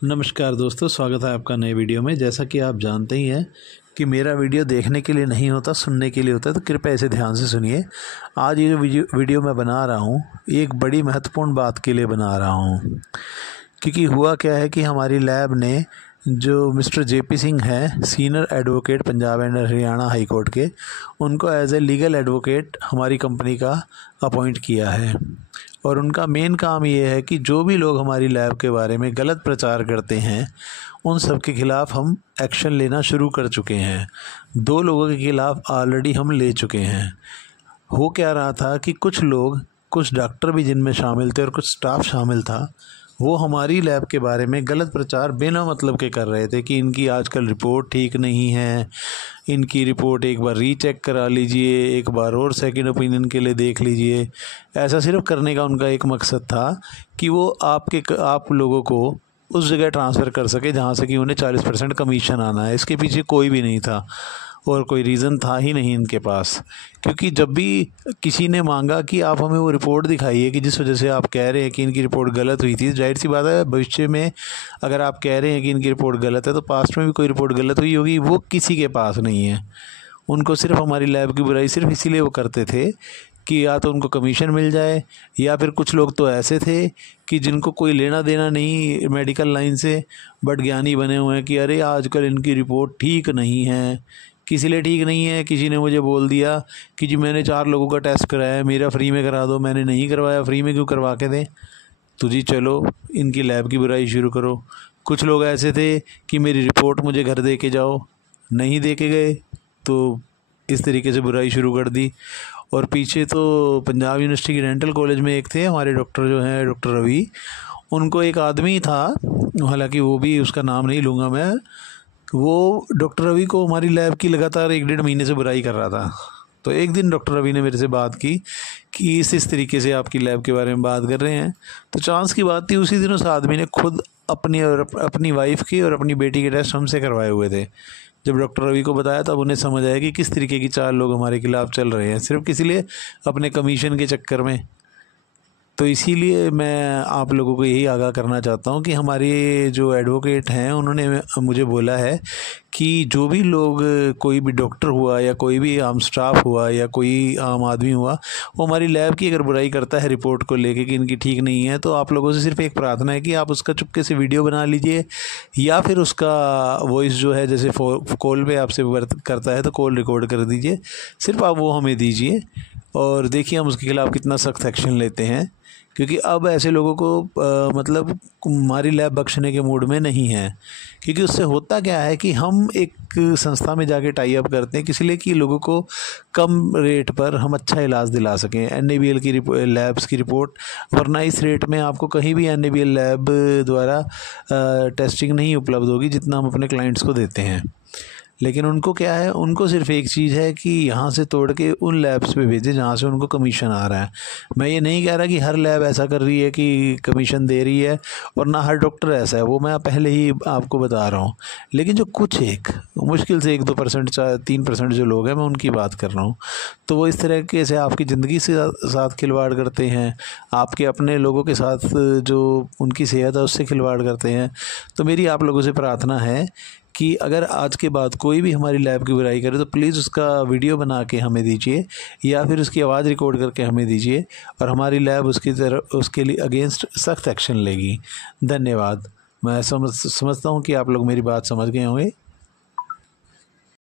नमस्कार दोस्तों, स्वागत है आपका नए वीडियो में। जैसा कि आप जानते ही हैं कि मेरा वीडियो देखने के लिए नहीं होता, सुनने के लिए होता है, तो कृपया इसे ध्यान से सुनिए। आज ये वीडियो मैं बना रहा हूँ एक बड़ी महत्वपूर्ण बात के लिए बना रहा हूँ, क्योंकि हुआ क्या है कि हमारी लैब ने जो मिस्टर जेपी सिंह हैं, senior advocate Punjab and Haryana high court के, उनको एज ए लीगल एडवोकेट हमारी कंपनी का अपॉइंट किया है। और उनका मेन काम ये है कि जो भी लोग हमारी लैब के बारे में गलत प्रचार करते हैं उन सब के ख़िलाफ़ हम एक्शन लेना शुरू कर चुके हैं। 2 लोगों के ख़िलाफ़ ऑलरेडी हम ले चुके हैं। हो क्या रहा था कि कुछ लोग, कुछ डॉक्टर भी जिनमें शामिल थे और कुछ स्टाफ शामिल था, वो हमारी लैब के बारे में गलत प्रचार बिना मतलब के कर रहे थे कि इनकी आजकल रिपोर्ट ठीक नहीं है, इनकी रिपोर्ट एक बार रीचेक करा लीजिए, एक बार और सेकंड ओपिनियन के लिए देख लीजिए। ऐसा सिर्फ करने का उनका एक मकसद था कि वो आप लोगों को उस जगह ट्रांसफ़र कर सके जहाँ से कि उन्हें 40% कमीशन आना है। इसके पीछे कोई भी नहीं था और कोई रीज़न था ही नहीं इनके पास। क्योंकि जब भी किसी ने मांगा कि आप हमें वो रिपोर्ट दिखाइए कि जिस वजह से आप कह रहे हैं कि इनकी रिपोर्ट गलत हुई थी, जाहिर सी बात है भविष्य में अगर आप कह रहे हैं कि इनकी रिपोर्ट गलत है तो पास्ट में भी कोई रिपोर्ट गलत हुई होगी, वो किसी के पास नहीं है। उनको सिर्फ हमारी लैब की बुराई सिर्फ इसीलिए वो करते थे कि या तो उनको कमीशन मिल जाए, या फिर कुछ लोग तो ऐसे थे कि जिनको कोई लेना देना नहीं मेडिकल लाइन से, बट ज्ञानी बने हुए हैं कि अरे आजकल इनकी रिपोर्ट ठीक नहीं है। किसी लिए ठीक नहीं है? किसी ने मुझे बोल दिया कि जी मैंने 4 लोगों का टेस्ट कराया है, मेरा फ्री में करा दो। मैंने नहीं करवाया, फ्री में क्यों करवा के दें? तो जी चलो इनकी लैब की बुराई शुरू करो। कुछ लोग ऐसे थे कि मेरी रिपोर्ट मुझे घर दे के जाओ, नहीं दे के गए तो इस तरीके से बुराई शुरू कर दी। और पीछे तो पंजाब यूनिवर्सिटी के डेंटल कॉलेज में एक थे हमारे डॉक्टर, जो हैं डॉक्टर रवि, उनको एक आदमी था, हालांकि वो भी, उसका नाम नहीं लूँगा मैं, वो डॉक्टर रवि को हमारी लैब की लगातार 1-1.5 महीने से बुराई कर रहा था। तो एक दिन डॉक्टर रवि ने मेरे से बात की कि इस तरीके से आपकी लैब के बारे में बात कर रहे हैं। तो चांस की बात थी, उसी दिन उस आदमी ने खुद अपनी वाइफ की और अपनी बेटी के टेस्ट हमसे करवाए हुए थे। जब डॉक्टर रवि को बताया तब उन्हें समझ आया कि किस तरीके की 4 लोग हमारे खिलाफ़ चल रहे हैं, सिर्फ किसी लिए अपने कमीशन के चक्कर में। तो इसीलिए मैं आप लोगों को यही आगाह करना चाहता हूँ कि हमारे जो एडवोकेट हैं उन्होंने मुझे बोला है कि जो भी लोग, कोई भी डॉक्टर हुआ या कोई भी आम स्टाफ हुआ या कोई आम आदमी हुआ, वो हमारी लैब की अगर बुराई करता है रिपोर्ट को लेके कि इनकी ठीक नहीं है, तो आप लोगों से सिर्फ एक प्रार्थना है कि आप उसका चुपके से वीडियो बना लीजिए, या फिर उसका वॉइस जो है, जैसे कॉल पे आपसे करता है तो कॉल रिकॉर्ड कर दीजिए, सिर्फ आप वो हमें दीजिए और देखिए हम उसके खिलाफ़ कितना सख्त एक्शन लेते हैं। क्योंकि अब ऐसे लोगों को मतलब हमारी लैब बख्शने के मूड में नहीं है। क्योंकि उससे होता क्या है कि हम एक संस्था में जाके टाई अप करते हैं किसी लिए कि लोगों को कम रेट पर हम अच्छा इलाज दिला सकें। NABL की लैब्स की रिपोर्ट, वरना इस रेट में आपको कहीं भी NABL लैब द्वारा टेस्टिंग नहीं उपलब्ध होगी जितना हम अपने क्लाइंट्स को देते हैं। लेकिन उनको क्या है, उनको सिर्फ एक चीज़ है कि यहाँ से तोड़ के उन लैब्स पे भेजें जहाँ से उनको कमीशन आ रहा है। मैं ये नहीं कह रहा कि हर लैब ऐसा कर रही है कि कमीशन दे रही है, और ना हर डॉक्टर ऐसा है, वो मैं पहले ही आपको बता रहा हूँ। लेकिन जो कुछ एक मुश्किल से 1-2%, 3% जो लोग हैं, मैं उनकी बात कर रहा हूँ, तो वो इस तरीके से आपकी ज़िंदगी से साथ खिलवाड़ करते हैं, आपके अपने लोगों के साथ जो उनकी सेहत है उससे खिलवाड़ करते हैं। तो मेरी आप लोगों से प्रार्थना है कि अगर आज के बाद कोई भी हमारी लैब की बुराई करे तो प्लीज़ उसका वीडियो बना के हमें दीजिए, या फिर उसकी आवाज़ रिकॉर्ड करके हमें दीजिए, और हमारी लैब उसके लिए अगेंस्ट सख्त एक्शन लेगी। धन्यवाद। मैं समझता हूँ कि आप लोग मेरी बात समझ गए होंगे।